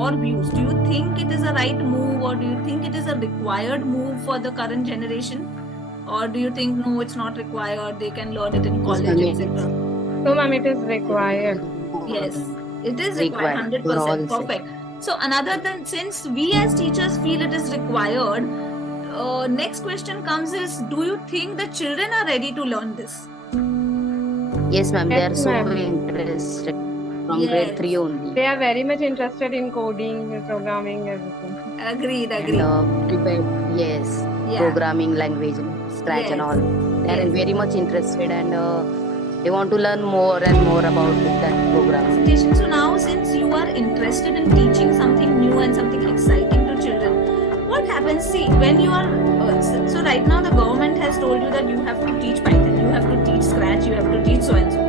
your views? Do you think it is a right move, or do you think it is a required move for the current generation? Or do you think, no, it's not required, they can learn it in Yes, college, ma'am. etc.? So, ma'am, it is required. Yes, it is required, Required for 100%. all Perfect. sessions. So another thing, since we as teachers feel it is required, next question comes is, do you think the children are ready to learn this? Yes, ma'am. They Yes, are so ma'am. interested from grade Yes, 3 only. They are very much interested in coding, programming, everything. agreed, And agreed. prepared, yes, Yeah, programming language, Scratch and yes, all. They are yes. very much interested, and they want to learn more and more about that programming. So now, since you are interested in teaching something new and something exciting to children, what happens? See, when you are so right now the government has told you that you have to teach Python, you have to teach Scratch, you have to teach so and so.